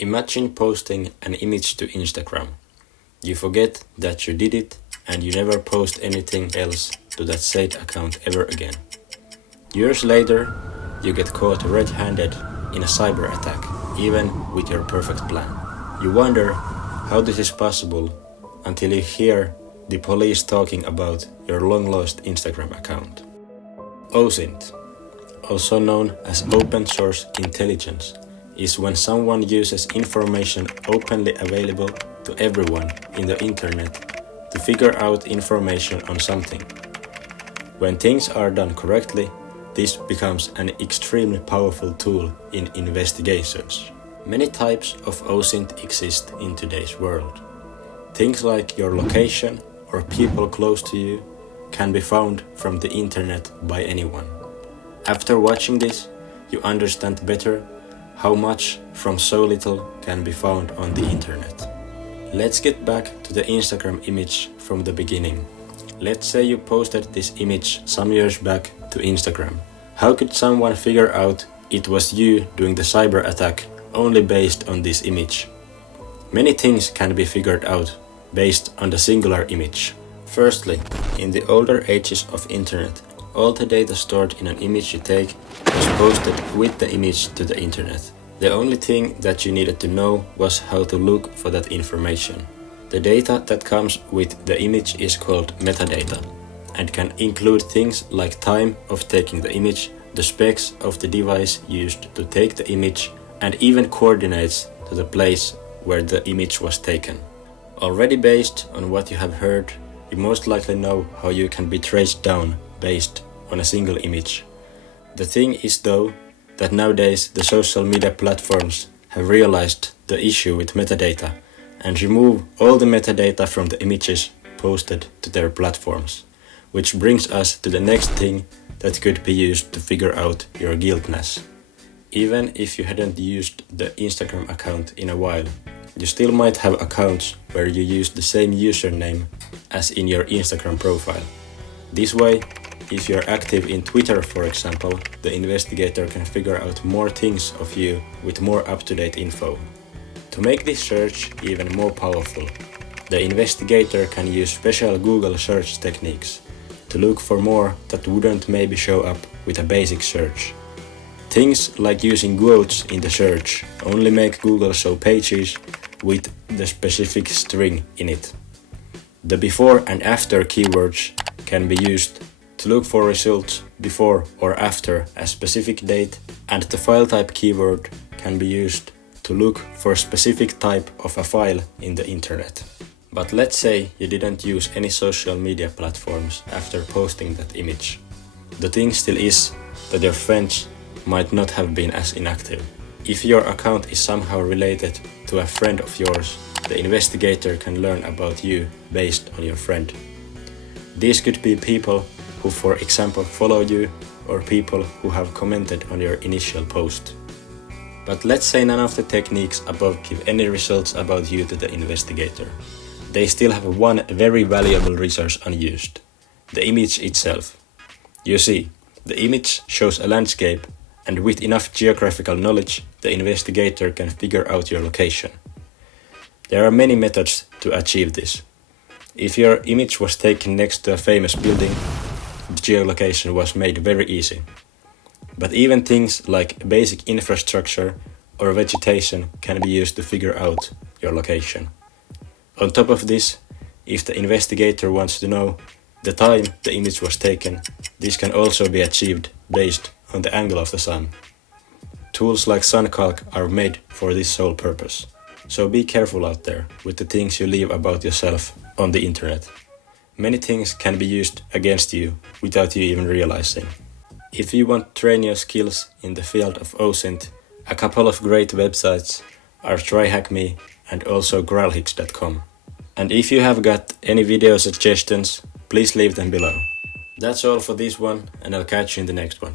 Imagine posting an image to Instagram. You forget that you did it and you never post anything else to that said account ever again. Years later, you get caught red-handed in a cyber attack, even with your perfect plan. You wonder how this is possible until you hear the police talking about your long-lost Instagram account. OSINT, also known as open source intelligence, is when someone uses information openly available to everyone in the internet to figure out information on something. When things are done correctly, this becomes an extremely powerful tool in investigations. Many types of OSINT exist in today's world. Things like your location or people close to you can be found from the internet by anyone. After watching this, you understand better how much from so little can be found on the internet. Let's get back to the Instagram image from the beginning. Let's say you posted this image some years back to Instagram. How could someone figure out it was you doing the cyber attack only based on this image? Many things can be figured out based on the singular image. Firstly, in the older ages of internet, all the data stored in an image you take was posted with the image to the internet. The only thing that you needed to know was how to look for that information. The data that comes with the image is called metadata and can include things like time of taking the image, the specs of the device used to take the image, and even coordinates to the place where the image was taken. Already based on what you have heard, you most likely know how you can be traced down based on a single image. The thing is though, that nowadays the social media platforms have realized the issue with metadata and remove all the metadata from the images posted to their platforms, which brings us to the next thing that could be used to figure out your guiltness. Even if you hadn't used the Instagram account in a while, you still might have accounts where you use the same username as in your Instagram profile. This way, if you're active in Twitter, for example, the investigator can figure out more things of you with more up-to-date info. To make this search even more powerful, the investigator can use special Google search techniques to look for more that wouldn't maybe show up with a basic search. Things like using quotes in the search only make Google show pages with the specific string in it. The before and after keywords can be used to look for results before or after a specific date, and the file type keyword can be used to look for a specific type of a file in the internet. But let's say you didn't use any social media platforms after posting that image. The thing still is that your friends might not have been as inactive. If your account is somehow related to a friend of yours, the investigator can learn about you based on your friend. These could be people who, for example, follow you, or people who have commented on your initial post. But let's say none of the techniques above give any results about you to the investigator. They still have one very valuable resource unused: the image itself. You see, the image shows a landscape, and with enough geographical knowledge, the investigator can figure out your location. There are many methods to achieve this. If your image was taken next to a famous building, the geolocation was made very easy. But even things like basic infrastructure or vegetation can be used to figure out your location. On top of this, if the investigator wants to know the time the image was taken, this can also be achieved based on the angle of the sun. Tools like SunCalc are made for this sole purpose. So be careful out there with the things you leave about yourself on the internet. Many things can be used against you without you even realizing. If you want to train your skills in the field of OSINT, a couple of great websites are TryHackMe and also graalhix.com. And if you have got any video suggestions, please leave them below. That's all for this one, and I'll catch you in the next one.